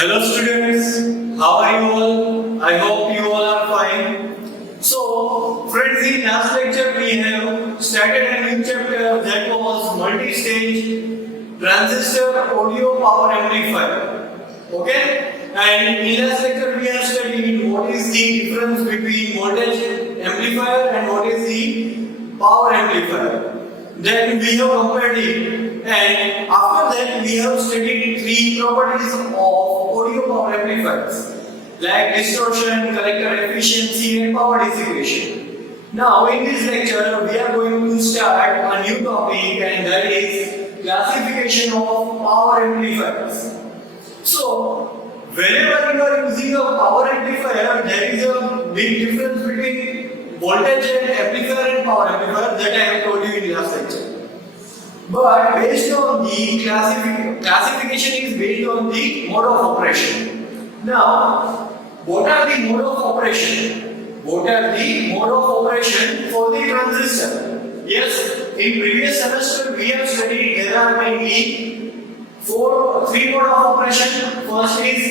Hello students, how are you all? I hope you all are fine. So friends, in last lecture we have started a new chapter that was multi-stage transistor audio power amplifier. Okay? And in last lecture we have studied what is the difference between voltage amplifier and what is the power amplifier. Then we have compared it, and after that we have studied three properties of audio power amplifiers like distortion, collector efficiency and power dissipation. Now in this lecture we are going to start a new topic, and that is classification of power amplifiers. So whenever you are using a power amplifier, there is a big difference between voltage amplifier and power amplifier that I have told you in last lecture. But based on the classification is based on the mode of operation. Now, what are the mode of operation? What are the mode of operation for the transistor? Yes, in previous semester we have studied there are mainly three mode of operation. First is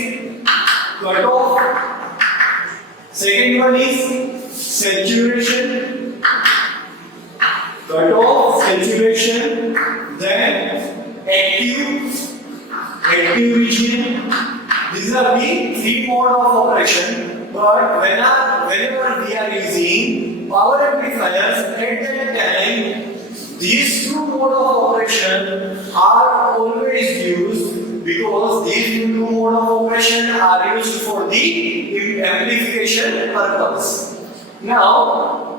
cutoff. Second one is saturation, cutoff, saturation, then active region. These are the three mode of operation. But whenever we are using power amplifiers, at that time, these two mode of operation are always used because these two mode of operation are used for the amplification purpose. Now,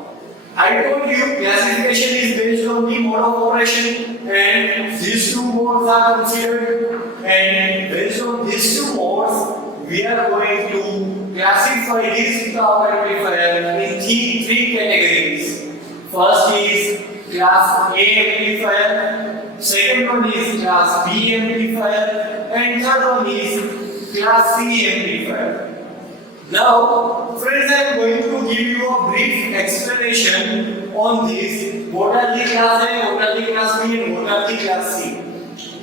I told you classification is based on the mode of operation, and these two modes are considered, and based on these two modes, we are going to classify this power amplifier in three categories. First is class A amplifier, second one is class B amplifier, and third one is class C amplifier. Now, friends, I am going to give you a brief explanation on this. What are the class A, what are the class B, and what are the class C?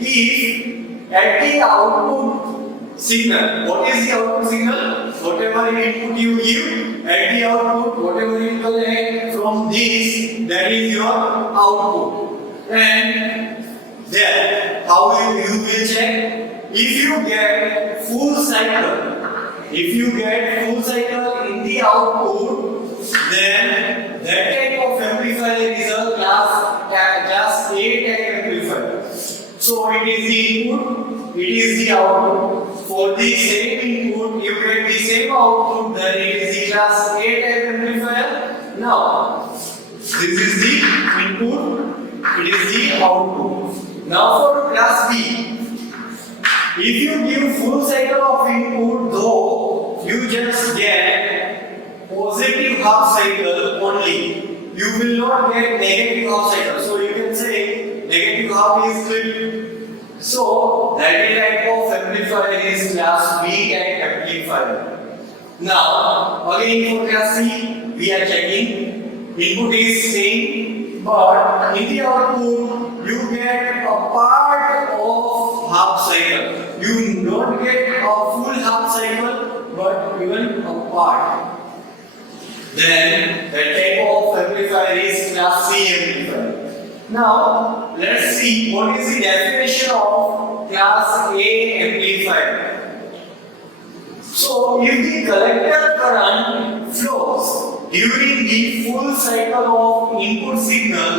If at the output signal, what is the output signal? Whatever input you give, at the output, whatever you collect from this, that is your output. And then, how you will check? If you get full cycle, in the output, then that type of amplifier is a class A type amplifier. So it is the input, it is the output. For the same input, you get the same output, then it is the class A type amplifier. Now, this is the input, it is the output. Now for class B, if you give full cycle of input, though you just get positive half cycle only, you will not get negative half cycle. So you can say negative half is flipped. So that type of amplifier is class B type amplifier. Now again for class C, we are checking input is same, but in the output you get a part of half cycle. You don't get a full half cycle, but even a part. Then the type of amplifier is class C amplifier. Now let's see what is the definition of class A amplifier. So if the collector current flows during the full cycle of input signal,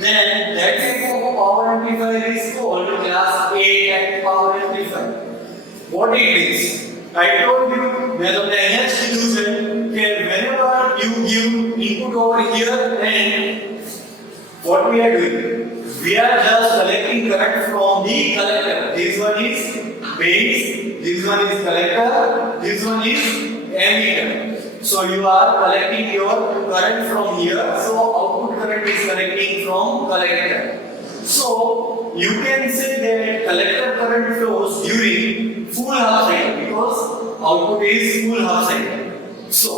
then that type of power amplifier is called class A type power amplifier. What it is? I told you મેં તમને અહીંયા જ કીધું છે કે whenever you give input over here, and what we are doing? We are just collecting current from the collector. This one is base, this one is collector, this one is emitter. So you are collecting your current from here. So output current is collecting from collector. So you can say that collector current flows during full half cycle because output is full half cycle. So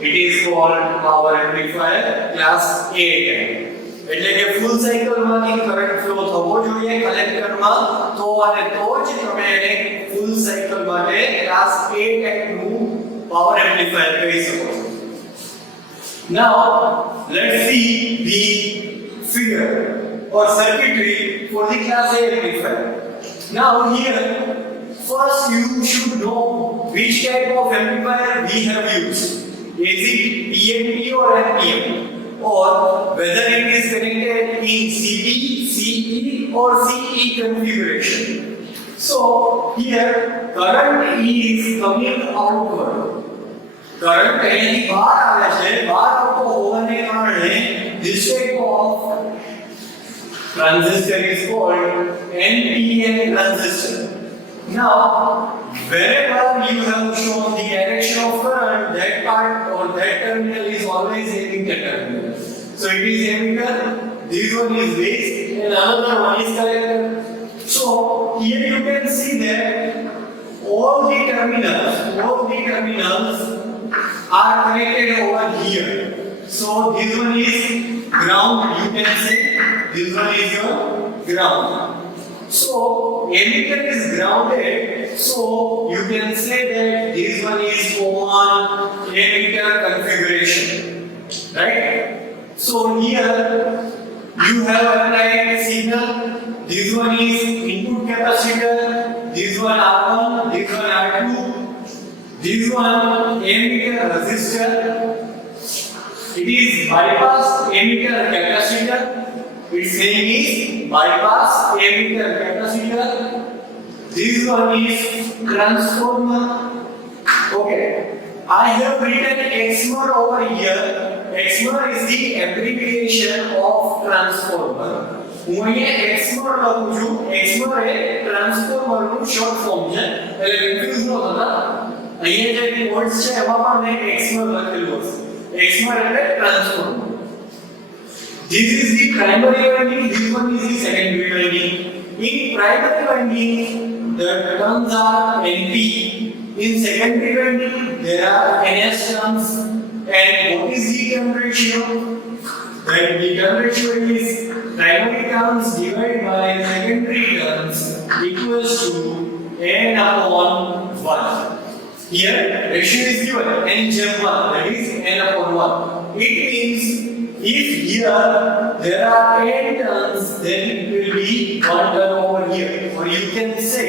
it is called power amplifier class A type. એટલે કે ફૂલ cycle માંથી current flow થવો જોઈએ collector માં, તો અને તો જ તમે એને ફૂલ ફૂલ સાયકલ માટે ક્લાસ A ટાઈપ નું પાવર એમ્પ્લીફાયર કહી શકો છો. Now let's see the figure or circuitry for the class A amplifier. Now here first you should know which type of amplifier we have used. Is it PNP or NPN, or whether it is connected in CP, CE or CE configuration. So here current is coming outward. Current અહીંથી બહાર આવે છે, બહાર આવતો હોવાને કારણે this type of transistor is called NPN transistor. Now wherever you have shown the direction of current, that part or that terminal is always emitter terminal. So it is emitter, this one is base and another one is collector. So here you can see that all the terminals are connected over here. So this one is ground, you can say this one is your ground. So emitter is grounded, so you can say that this one is common emitter configuration, right? So here you have applied signal. This one is input capacitor, this one R1, this one R2, this one emitter resistor. It is bypass emitter capacitor. Its name is bypass emitter capacitor. This one is transformer. Okay, I have written XMR over here. XMR is the abbreviation of transformer. હું અહીંયા XMR લખું છું. XMR એ transformer નું short form છે, એટલે confuse ન થતા. અહીંયા જે કોડ્સ છે એમાં પણ મેં XMR લખેલું હશે. XMR એટલે transformer. This is the primary winding, this one is the secondary winding. In primary winding, the turns are NP. In secondary winding, there are NS turns. And what is the turn ratio? That the turn ratio is primary turns divided by secondary turns equals to N upon 1. Here, ratio is given N/1, that is N upon 1. It means if here there are n turns, then it will be 1 turn over here. Or you can say,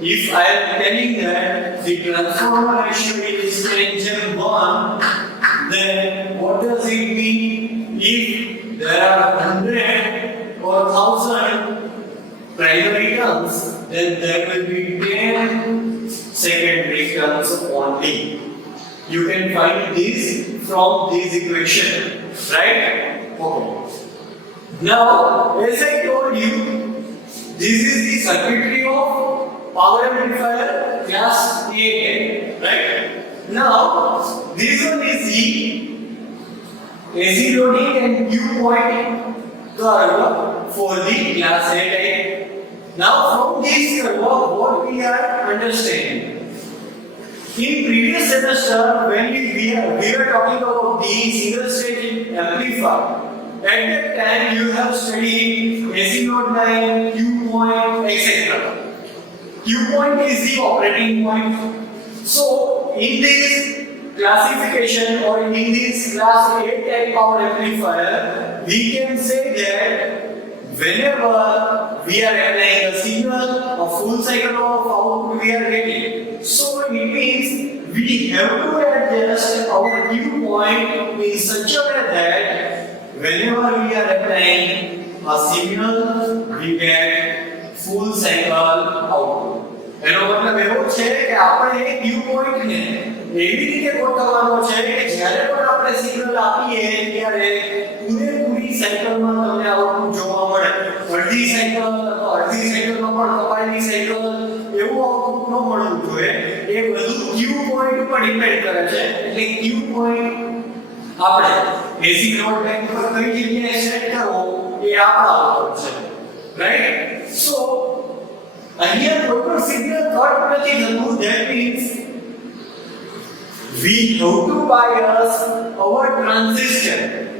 if I am telling that the transformer ratio is N/1, then what does it mean? If there are 100 or 1000 primary turns, then there will be 10 secondary turns only. You can find this from this equation, right? Okay. Now, as I told you, this is the circuitry of power amplifier class A, right? Now, this one is the AC loading and Q point curve for the class A type. Now, from this curve, what we are understanding? In previous semester, when we were talking about the single stage amplifier, at that time you have studied AC load line, Q point, etc. Q point is the operating point. So, in this classification or in this class A type power amplifier, we can say that whenever we are applying a signal, a full cycle of output we are getting. So it means we have to adjust our Q point in such a way that whenever we are applying a signal, we get full cycle output. એનો મતલબ એવો છે કે આપણે એ Q point ને એવી રીતે ગોઠવવાનો છે કે જ્યારે પણ આપણે સિગ્નલ આપીએ ત્યારે પૂરેપૂરી સાયકલમાં તમને આઉટપુટ જોવા મળે. અડધી સાયકલમાં પણ કપાયેલી સાયકલ એવું આઉટપુટ ન મળવું જોઈએ. એ બધું Q point ઉપર ડિપેન્ડ કરે છે. એટલે Q point આપણે એસી લોડ લાઈન પર કઈ જગ્યાએ સેટ કરવો એ આપણા ઉપર છે, રાઈટ? સો અહીંયા કોઈ પણ સિગ્નલ કટ નથી થતું. That means we have to bias our transistor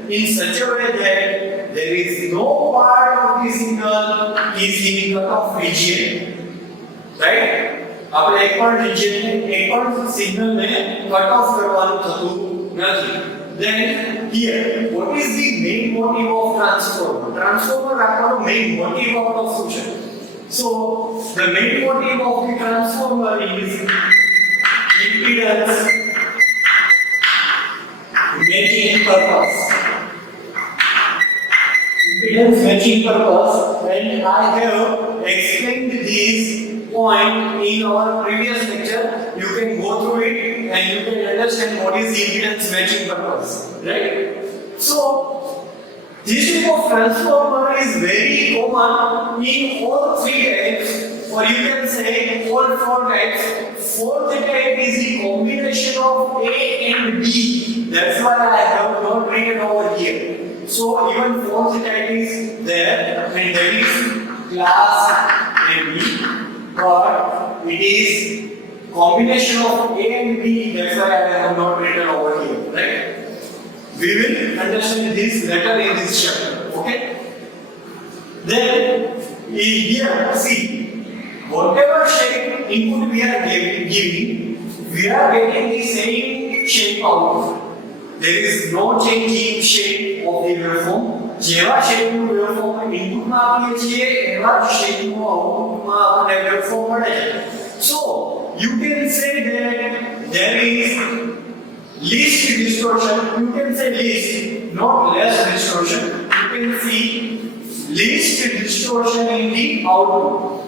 in such a way that there is no part of the signal is in cutoff region, right? આપણે એક પણ રિજિયન એક પણ સિગ્નલ ને કટ ઓફ કરવાનું થતું નથી. Then here what is the main motive of transformer? Transformer રાખવાનો main motive આપણો શું છે? So the main motive of the transformer is impedance matching purpose. Impedance matching purpose, and I have explained this point in our previous lecture. You can go through it and you can understand what is impedance matching purpose, right? So this type of transformer is very common in all three types, or you can say all four types. Fourth type is the combination of A and B. That's why I have not written over here. So even fourth type is there, and that is class AB, but it is combination of A and B. That's why I have not written over here, right? We will understand this later in this chapter, okay? Then here, see, whatever shape input we are giving, we are getting the same shape output. There is no change in shape of the waveform. જેવા શેપનું waveform ઇનપુટમાં આપીએ છીએ એવા જ શેપનું આઉટપુટમાં આપણને waveform મળે છે. So you can say that there is least distortion. You can say least, not less distortion. You can see least distortion in the output.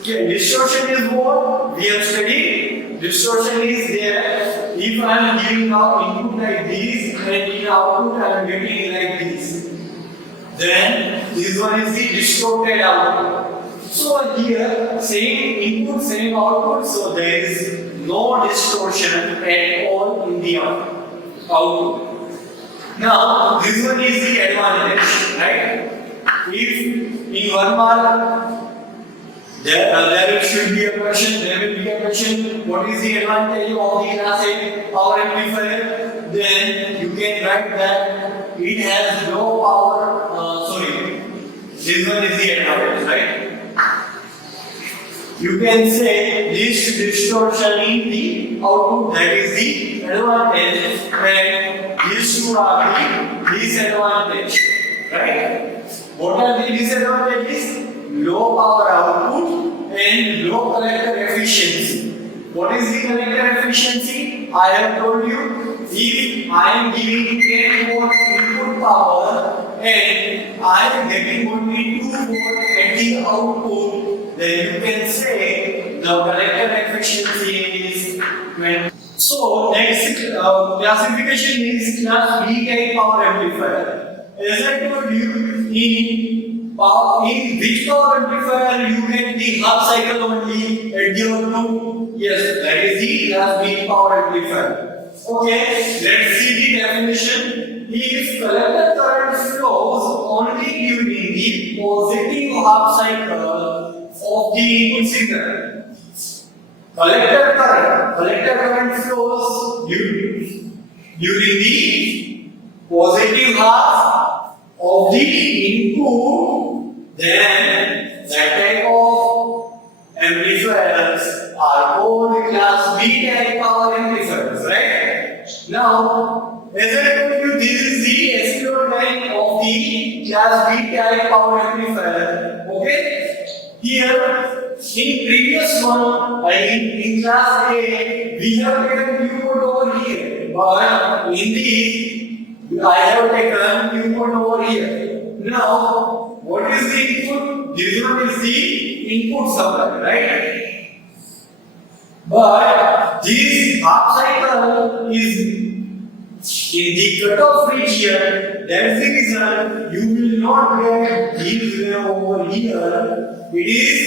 Okay, distortion is what we have studied. Distortion is there if I am giving now input like this and in output I am getting like this. Then this one is the distorted output. So here same input, same output, so there is no distortion at all in the output. Now this one is the advantage, right? If in one mark there should be a question, there will be a question, what is the advantage of the class A power amplifier? Then you can write that it has low power, this one is the advantage, right? You can say least distortion in the output, that is the advantage, and these two are the disadvantage, right? What are the disadvantages? Low power output and low collector efficiency. What is the collector efficiency? I have told you, if I am giving 10 volt input power and I am getting only 2 volt at the output, then you can say the collector efficiency is 20. So next classification is class B type power amplifier. As I told you, in which power amplifier you get the half cycle only at the output? Yes, that is the class B power amplifier. Okay, let's see the definition. If collector current flows only during the positive half cycle of the input signal. Collector current flows during the positive half of the input, then that type of amplifiers are called class B type power amplifiers, right? Now, as I told you, this is the SQL line of the class B type power amplifier. Okay? Here, in previous one, in class A, we have taken Q-port over here, but in this, I have taken Q-port over here. Now, what is the input? This one is the input supply, right? But this half cycle is in the cutoff region. That's the reason you will not get this wave over here. It is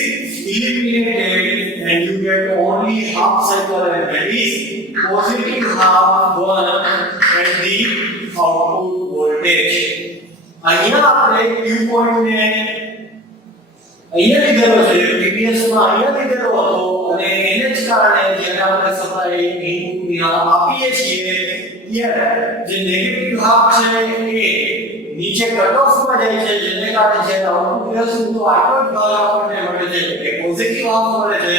eliminated and you get only half cycle, and that is positive half one at the output voltage. અહીંયા આપણે Q point ને અહીંયા લીધેલો છે, previous માં અહીંયા લીધેલો હતો, અને એને જ કારણે જ્યારે આપણે સપ્લાય ઇનપુટ આપીએ છીએ ત્યારે જે નેગેટિવ હાફ છે એ નીચે કટ ઓફ માં જાય છે, જેને કારણે જ્યારે આઉટપુટ લેશું તો આટલો જ ભાગ આપણને મળે છે કે પોઝિટિવ હાફ મળે છે,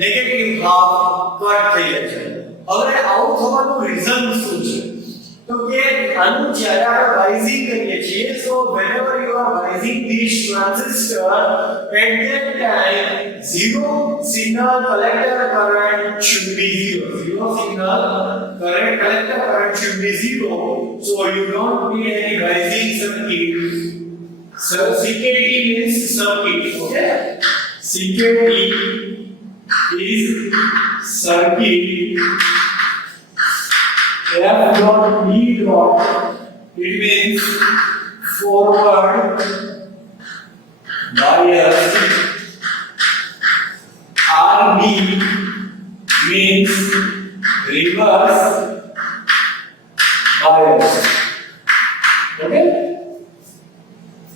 નેગેટિવ હાફ કટ થઈ જાય છે. હવે આવું થવાનું રીઝન શું છે? તો કે આનું જ્યારે આપણે વાઇઝિંગ કરીએ છીએ, so whenever you are rising this transistor, at that time zero signal collector current should be zero signal collector current should be zero, so you don't need any rising circuit. So CKT means circuit, okay? CKT is circuit. F dot E dot, it means forward bias. RB means reverse bias. Okay?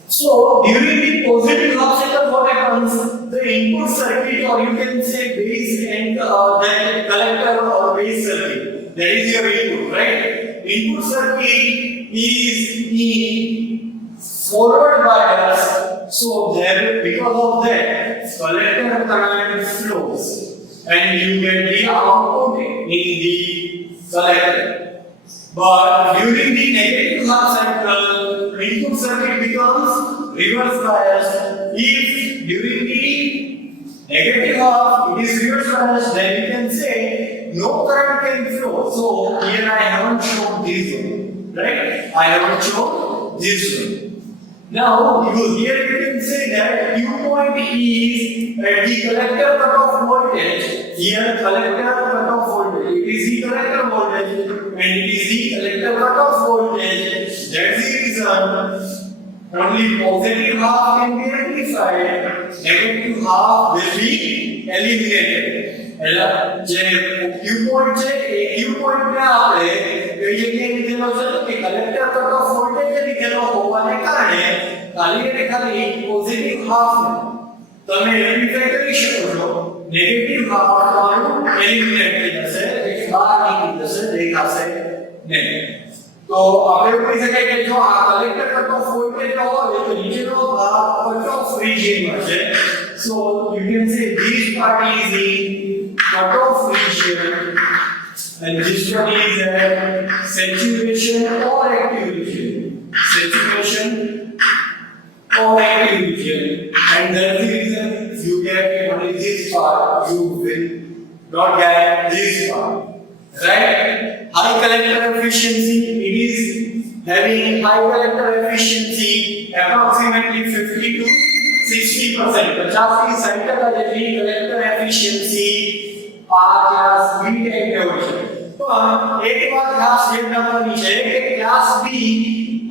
So during the positive half cycle, what happens? The input circuit, or you can say base and then collector or base circuit. That is your input, right? Input circuit is in forward bias, so there, because of that, collector current flows, and you get the output in the collector. But during the negative half cycle, input circuit becomes reverse bias. If during the negative half it is reverse bias, then you can say no current can flow. So here I haven't shown this one, right? I haven't shown this one. Now here you can say that Q point is at the collector cutoff voltage. Here collector cutoff voltage, it is the collector voltage and it is the collector cutoff voltage. That's the reason only positive half can be rectified, negative half will be eliminated. એટલે જે Q point છે એ Q point ને આપણે કહીએ કે લીધેલો છે કે કલેક્ટર કટ ઓફ વોલ્ટેજ લીધેલો હોવાને કારણે ખાલી પોઝિટિવ હાફ તમે એલિમિનેટ કરી શકો છો, નેગેટિવ હાફ તમારું એલિમિનેટ થઈ જશે, એટલે બહાર નીકળી જશે, દેખાશે નહીં. તો આપણે એવું કહી શકાય કે જો આ કલેક્ટર કટ ઓફ વોલ્ટેજ હોય તો નીચેનો ભાગ કટ ઓફ રિજિયનમાં છે. So you can say this part is in cutoff region and this one is at saturation or active region. Saturation or active region, and that's the reason you get only this part, you will not get this part, right? High collector efficiency, it is having high collector efficiency approximately 50 to 60%. 50 થી 60% જેટલી collector efficiency આ class B ટાઈપને હોય છે. પણ એક વાત ખાસ ધ્યાન રાખવાની છે કે ક્લાસ B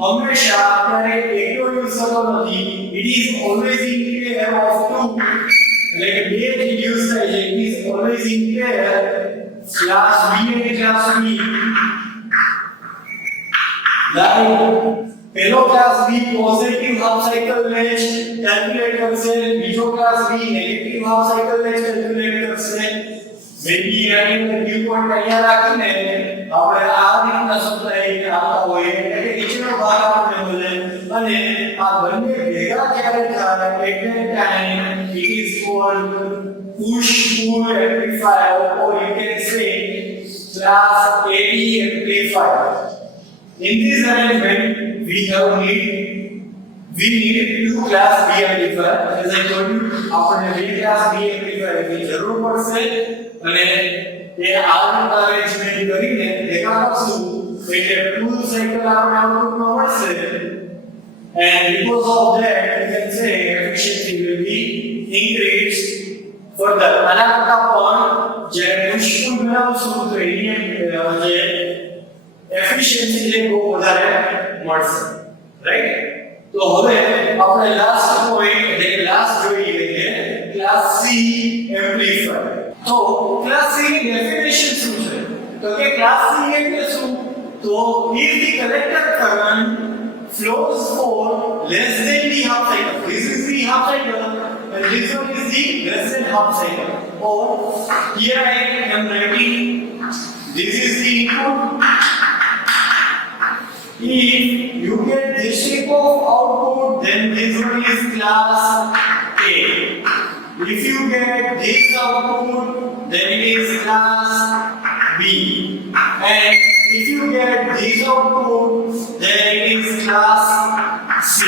હંમેશા ત્યારે એકલો યુઝ થતો નથી. It is always in pair of two, એટલે કે બે જે યુઝ થાય છે, it is always in pair. Class B અને ક્લાસ B લાઈક પહેલો class B positive half cycle ને કેલ્ક્યુલેટ કરશે, બીજો class B negative half cycle ને કેલ્ક્યુલેટ કરશે. મેબી આની Q પોઈન્ટ અહીંયા રાખીને આપણે આ રીતના સપ્લાય આપતા હોઈએ એટલે કે નીચેનો ભાગ આપણને મળે, અને આ બંને ભેગા જ્યારે થાય એટલે time it is called push pull amplifier, or you can say class AB amplifier. In this arrangement we need two class B amplifier. As I told you, આપણને બે class B amplifier ની જરૂર પડશે, અને એ આનું અરેન્જમેન્ટ કરીને ભેગા કરશું એટલે ફૂલ સાયકલ આપણે આઉટપુટમાં મળશે, and because of that you can say efficiency will be increased further. આના કરતા પણ જે પુષ્પુલ બનાવશું તો એની જે એફિશિયન્સી છે બહુ વધારે મળશે, રાઈટ? તો હવે આપણે લાસ્ટ પોઈન્ટ એટલે કે લાસ્ટ જોઈ લઈએ ક્લાસ C એમ્પ્લીફાયર. તો ક્લાસ C ની ડેફિનેશન શું છે? તો કે ક્લાસ C એટલે શું? તો if the collector current flows for less than the half cycle, this is the half cycle and this one is the less than half cycle, or here I am writing this is the input. If you get this shape of output, then this one is class A. If you get this output, then it is class B. And if you get this output, then it is class C.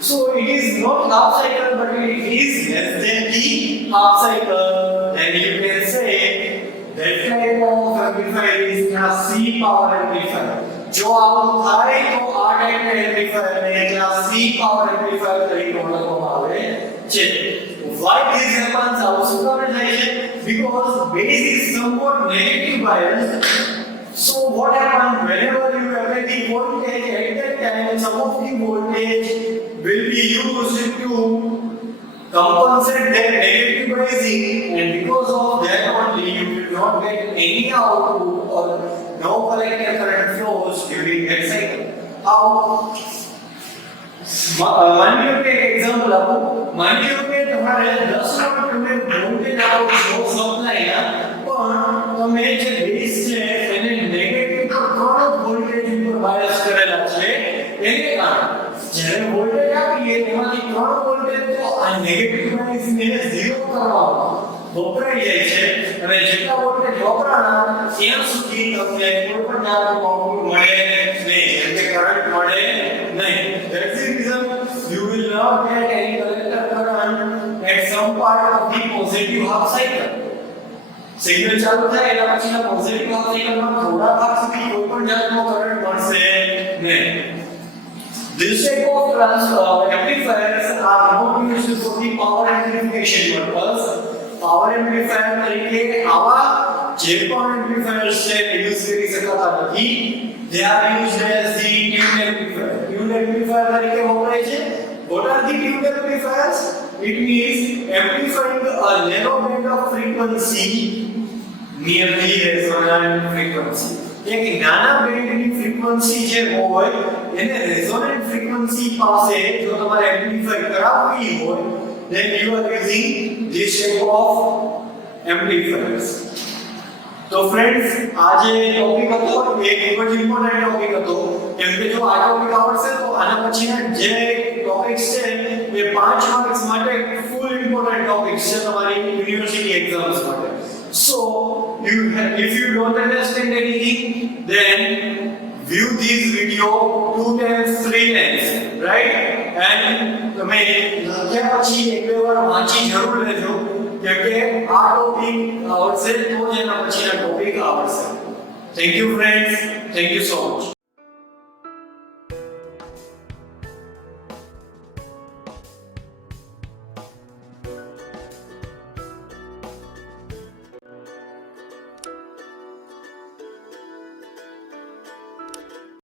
So it is not half cycle, but it is less than the half cycle. Then you can say that type of amplifier is class C power amplifier. જો આવું થાય તો આ ટાઈપના amplifier ને class C power amplifier તરીકે ઓળખવામાં આવે છે. Why this happens? આવું શું કારણે થાય છે? Because base is somewhat negative biased. So what happens whenever you apply the voltage at that time, some of the voltage will be used to compensate that negative biasing, and because of that only you will not get any output or no collector current flows during that cycle. How? मान लो कि example आपको मान लो कि तुम्हारे 10 volt में voltage out નો supply ના પણ તમે જે બેઝ છે એને નેગેટિવ પર થોડો વોલ્ટેજ ઉપર બાયસ કરેલા છે એને કારણે જ્યારે વોલ્ટેજ આપીએ તેમાંથી થોડો વોલ્ટેજ તો આ નેગેટિવ બાયસ ને 0 કરવા વપરાઈ જાય છે અને જેટલા વોલ્ટેજ વપરાણા ત્યાં સુધી તમને કોઈ પણ જાતનું આઉટપુટ મળે નહીં એટલે કરંટ મળે નહીં. That's the reason you will not get any collector current at some part of the positive half cycle. Signal ચાલુ થાય એના પછીના પોઝિટિવ હાફ સાયકલમાં થોડા ભાગ સુધી કોઈ પણ જાતનો કરંટ મળશે નહીં. This type of amplifiers are not used for the power amplification purpose. Power amplifier તરીકે આવા જે પણ amplifiers છે યુઝ કરી શકાતા નથી. They are used as the tuned amplifier. Tuned amplifier તરીકે વપરાય છે. What are the tuned amplifiers? It means amplifying a narrow band of frequency near the resonant frequency. એક નાના બેન્ડની ફ્રીક્વન્સી જે હોય એને રેઝોનન્ટ ફ્રીક્વન્સી પાસે જો તમારે એમ્પ્લીફાય કરાવવી હોય then you are using this type of amplifiers. તો ફ્રેન્ડ્સ આજે ટોપિક હતો એ ખૂબ જ ઇમ્પોર્ટન્ટ ટોપિક હતો કેમ કે જો આ ટોપિક આવડશે તો આના પછીના જે ટોપિક્સ છે એ 5 માર્ક્સ માટે ફૂલ ઇમ્પોર્ટન્ટ ટોપિક્સ છે તમારી યુનિવર્સિટી એક્ઝામ્સ માટે. So if you don't understand anything, then view this video 2 times 3 times, right? And તમે લખ્યા પછી એક બે વાર વાંચી જરૂર લેજો કેમ કે આ ટોપિક આવડશે તો જ એના પછીના ટોપિક આવડશે. Thank you friends, thank you so much.